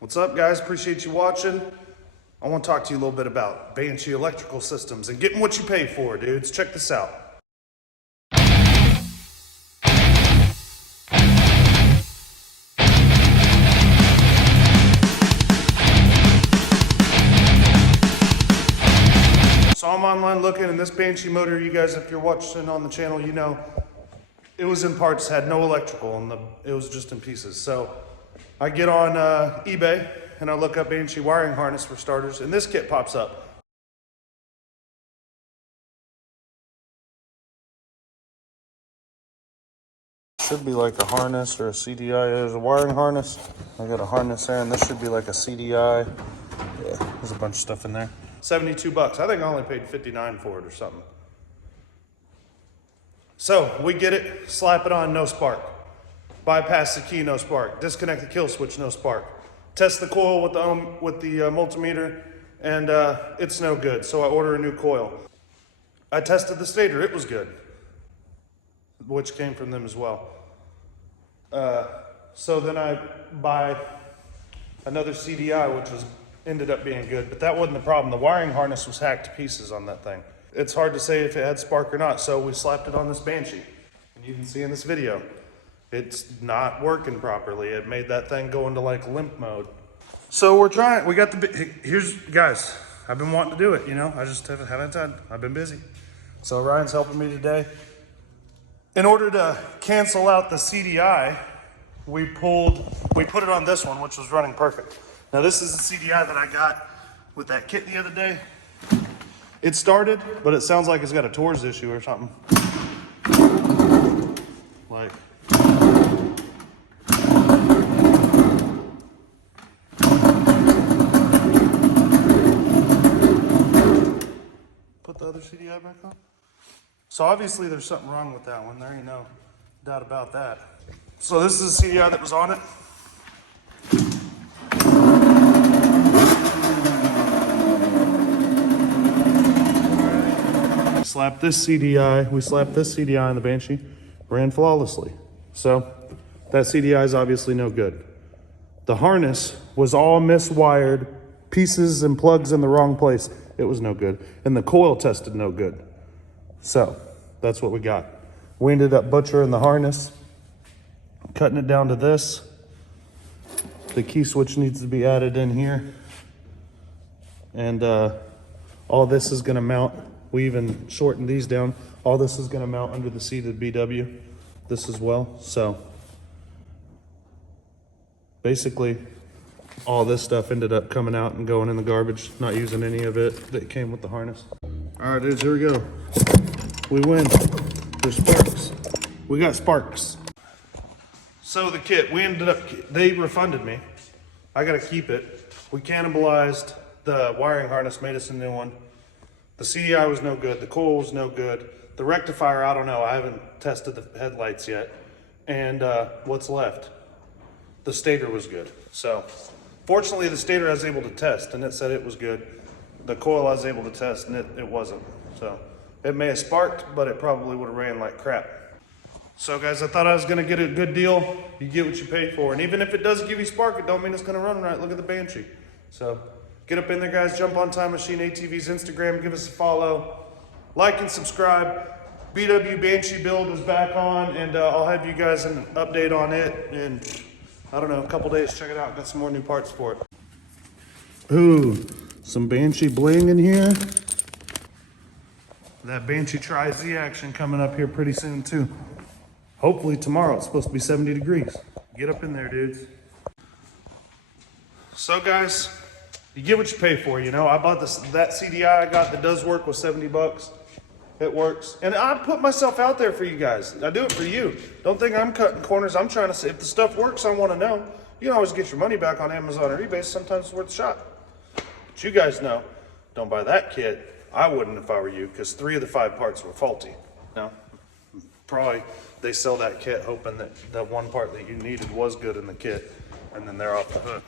What's up, guys? Appreciate you watching. I want to talk to you a little bit about Banshee Electrical Systems and getting what you pay for, dudes. Check this out. So I'm online looking, and this Banshee motor, you guys, if you're watching on the channel, you know, it was in parts, had no electrical, and it was just in pieces. So I get on eBay, and I look up Banshee wiring harness for starters, and this kit pops up. Should be like a harness or a CDI. There's a wiring harness. I got a harness there, and this should be like a CDI. Yeah, there's a bunch of stuff in there. 72 bucks. I think I only paid 59 for it or something. So we get it, slap it on, no spark. Bypass the key, no spark. Disconnect the kill switch, no spark. Test the coil with the multimeter, and it's no good. So I order a new coil. I tested the stator, it was good, which came from them as well. So then I buy another CDI, which ended up being good, but that wasn't the problem. The wiring harness was hacked to pieces on that thing. It's hard to say if it had spark or not, so we slapped it on this Banshee. And you can see in this video, it's not working properly. It made that thing go into like limp mode. So we're trying, here's, guys, I've been wanting to do it, you know, I just haven't done, I've been busy. So Ryan's helping me today. In order to cancel out the CDI, we put it on this one, which was running perfect. Now this is the CDI that I got with that kit the other day. It started, but it sounds like it's got a Torx issue or something. Like, put the other CDI back on. So obviously there's something wrong with that one. There ain't no doubt about that. So this is the CDI that was on it. We slapped this CDI on the Banshee, ran flawlessly. So that CDI is obviously no good. The harness was all miswired, pieces and plugs in the wrong place. It was no good. And the coil tested no good. So that's what we got. We ended up butchering the harness, cutting it down to this. The key switch needs to be added in here. And all this is gonna mount. We even shortened these down. All this is gonna mount under the seat of the BW, this as well. So basically all this stuff ended up coming out and going in the garbage, not using any of it that came with the harness. All right, dudes, here we go. We win. There's sparks. We got sparks. So the kit, they refunded me. I gotta keep it. We cannibalized the wiring harness, made us a new one. The CDI was no good, the coil was no good. The rectifier, I don't know, I haven't tested the headlights yet. And what's left? The stator was good. So fortunately the stator I was able to test and it said it was good. The coil I was able to test and it wasn't. So it may have sparked, but it probably would have ran like crap. So guys, I thought I was gonna get a good deal. You get what you pay for. And even if it does give you spark, it don't mean it's gonna run right. Look at the Banshee. So get up in there, guys. Jump on TimeMachinesatvs Instagram. Give us a follow. Like and subscribe. BW Banshee build is back on, and I'll have you guys an update on it in, I don't know, a couple days. Check it out. Got some more new parts for it. Ooh, some Banshee bling in here. That Banshee Tri-Z action coming up here pretty soon, too. Hopefully tomorrow. It's supposed to be 70 degrees. Get up in there, dudes. So, guys, you get what you pay for, you know. I bought that CDI I got that does work with 70 bucks. It works. And I put myself out there for you guys. I do it for you. Don't think I'm cutting corners. I'm trying to say, if the stuff works, I want to know. You can always get your money back on Amazon or eBay. Sometimes it's worth a shot. But you guys know, don't buy that kit. I wouldn't if I were you, because 3 of the 5 parts were faulty. No, probably they sell that kit hoping that that one part that you needed was good in the kit, and then they're off the hook.